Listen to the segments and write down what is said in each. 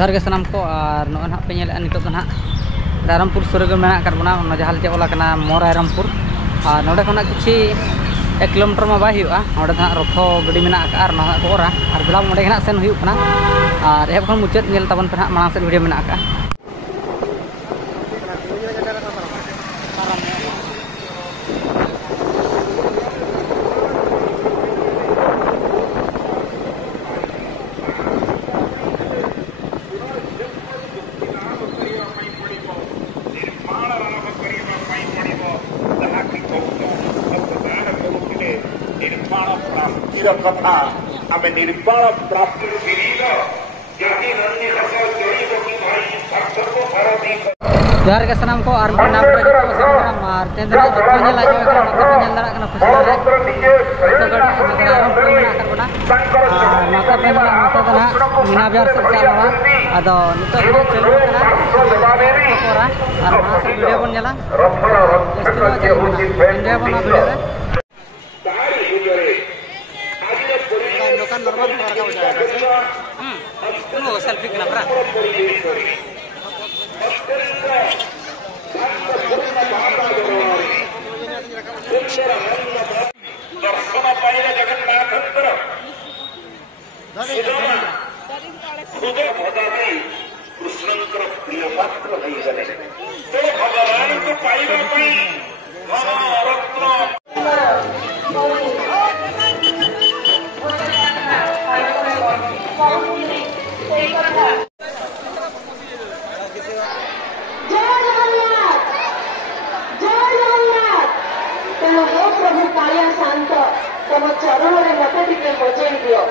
जोहार के सानाम को और नॉय ना पे नेले नितो ना रायरमपुर सुरगे मेना कर बना ओना जहाल चे ओला कना मोर रायरमपुर और नोडे खना किछि 1 किलोमीटर मा बाय हुआ नोडे ना रथो गडी मेना का और ना को ओरा और बेला मोडे ना सेन हुई कना और एहब खन मुचाद नेल तबन पे मांग से वीडियो मेना का कथा आम निर्माण प्राप्ति जोहार के सानाम को और नाम रे जो मार तेंद्रा जो नेल आजो के नेल दरा कना खुशी रे तो गडी रायरमपुर मेना कर बना माता पे ना मीना बिहार से चालवा अदो नितो चलो कना कोरा और ना से वीडियो बन जाला इंडिया बन वीडियो रे नॉर्मल का हो जाएगा तुम सेल्फी के नंबर दर्शन पाइले जगन्नाथ हृदय भजाते कृष्णंकर प्रिय पात्र हो गले तो भगवान को पाइबा रत्न प्रभु कालिया शांत तुम चरण में मत टे बजाई दियो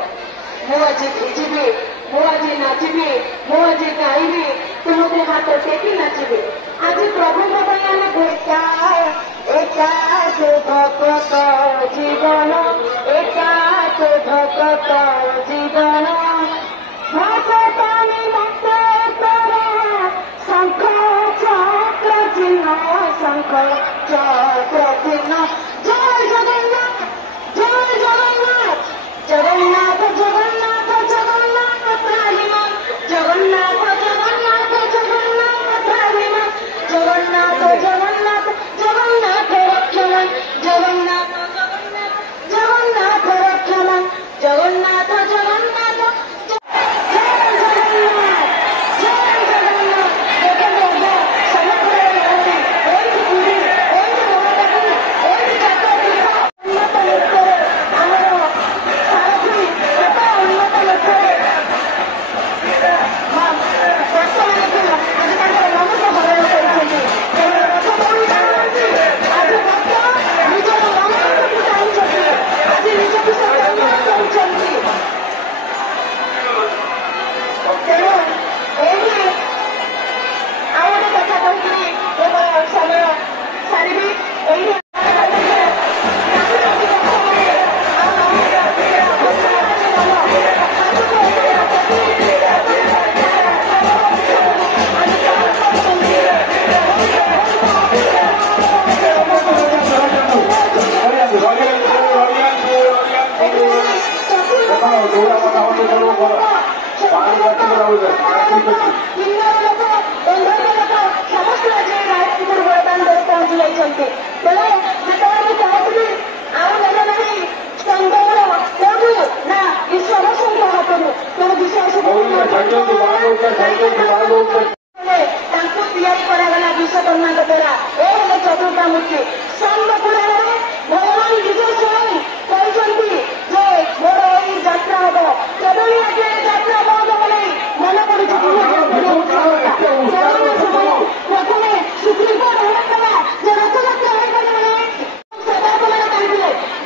मुझे भिजबी मुझे नाचबी मुझे गायबी तुम हाथ टेकी नाचबी आज प्रभु एका एका भक्त जीवन एका भक्त जीवन शंख चक्र चिन्ह शंख चक्र चिन्ह जय जगन्नाथ जगन्नाथ जगन्नाथ जगन्नाथ जगन्नाथ प्राणिमा जगन्नाथ जगन्नाथ जगन्नाथ प्राणिमा जगन्नाथ जगन्नाथ जगन्नाथ रक्षण जगन्नाथ जगन्नाथ जगन्नाथ रक्षण जगन्नाथ जगन्नाथ विश्वकर्मा द्वारा चतुर्था मूर्ति भगवान विजय स्वयं कहते मोर यही यात्रा हम यात्रा बंद हम मन प्रथम सुप्रीमकोर्ट होना रथयात्रा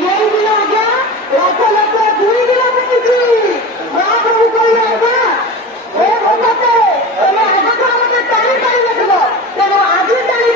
यही दिन आज्ञा रथयात्रा 2 दिन बीती महाप्रभु कहले टाणी पारि तेणु आज टाण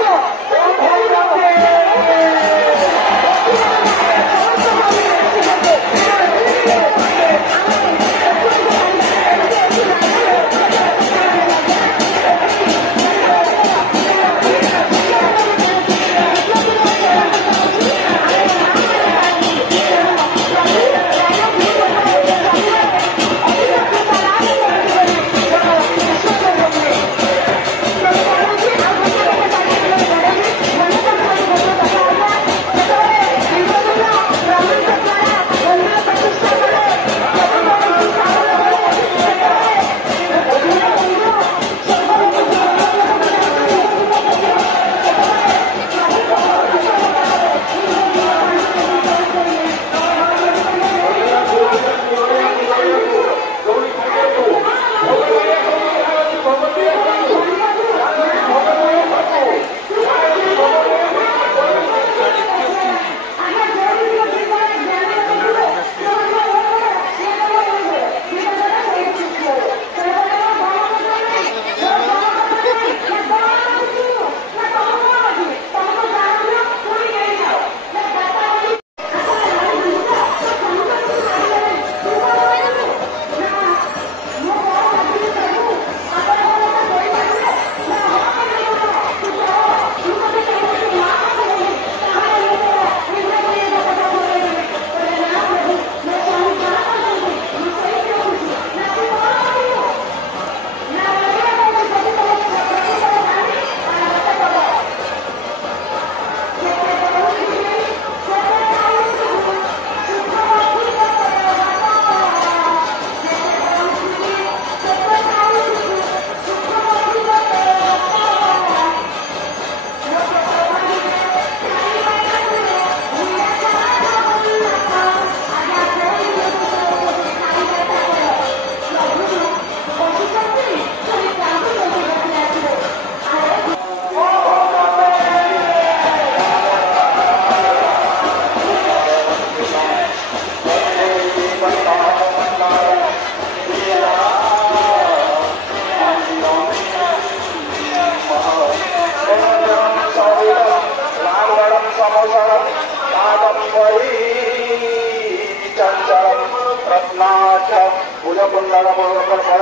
कुंडल मोर प्रभु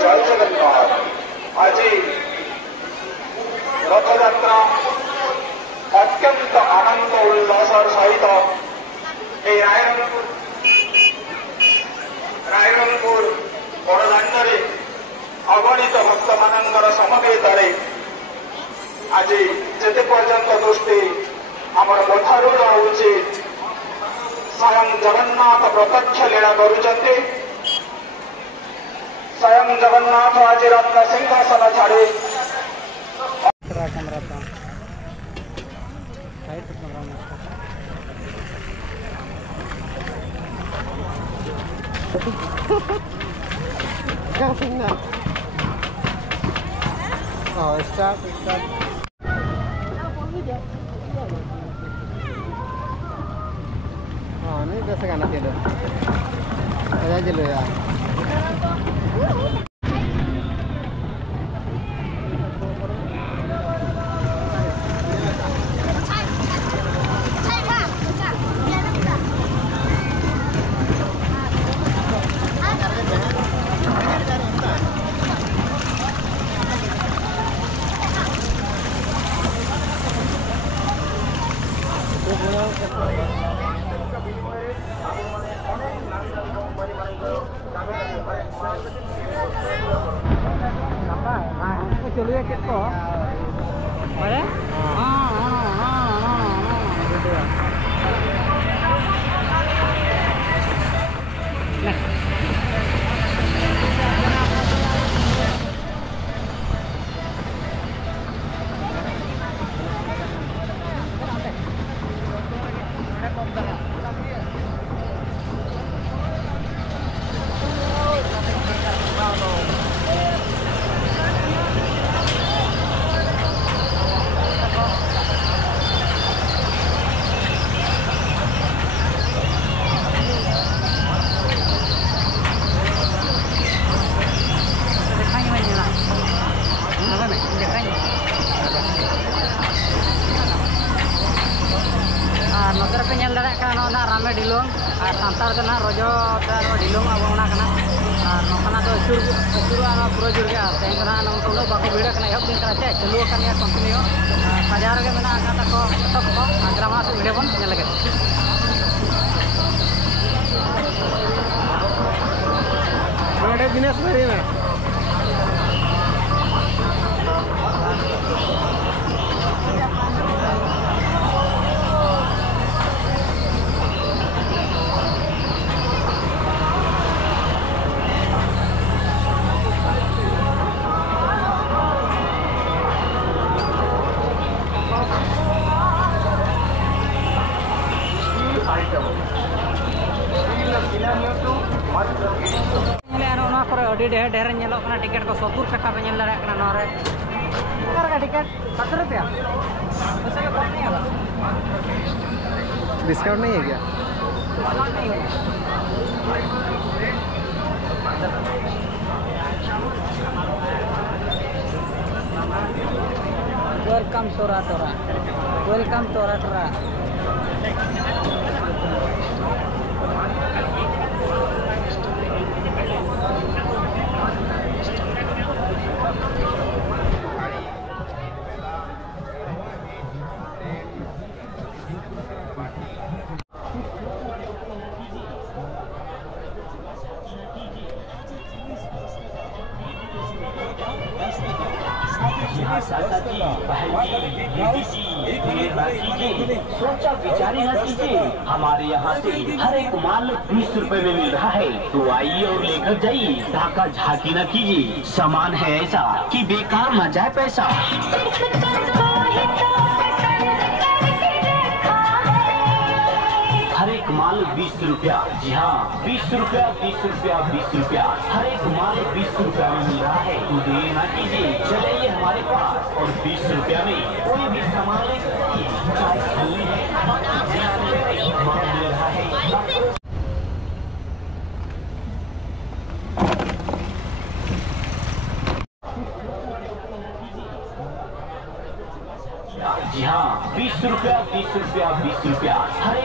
जय जगन्नाथ। आज रथयात्रा अत्यंत आनंद उल्लासर सहित रायरंगपुर बड़दाण्डे अगणित भक्त मानकर समवेत आज जिते पर्यंत दृष्टि आमर कथारूढ़ होची स्वयं जगन्नाथ प्रत्यक्ष लीला करुचंती। स्वयं जगन्नाथ आज रत्न सिंहासन छाड़ी ini biasa kan nanti itu ada aja lo ya. चलिए किसको अरे रामे डिलोंग और सांतार तो ना रोजो डिलोंग अब नौकाना तो अचूर पूरा जुड़ गया तेज उन्होंने बाको भिड़ एहब दिन चे चालू कंटिन्यू हजार के मेना को ग्रामा से भिड़ बन लगे दिनेश भाई में ढेर ढेर टिकट को 70 टका पे टिकट 70 रुपया डिस्काउंट नहीं है क्या? वेलकम टोरा टोरा वेलकम टोरा टोरा सोचा विचारी न कीजिए, हमारे यहाँ से हर एक माल 20 रुपए में मिल रहा है, तो आइए और लेकर जाइए। धाका झाकी न कीजिए, सामान है ऐसा कि बेकार न जाए पैसा। हर एक माल 20 रुपया, जी हाँ 20 रुपया 20 रुपया 20 रुपया, हर एक माल 20 रुपया में मिल रहा है, तो देर न कीजिए, चलिए हमारे पास और 20 रुपया में कोई भी सामान ले सकते हैं। चाहे खल्ली है, माल मिल रहा है। जी हाँ 20 रुपया 20 रुपया 20 रुपया, हर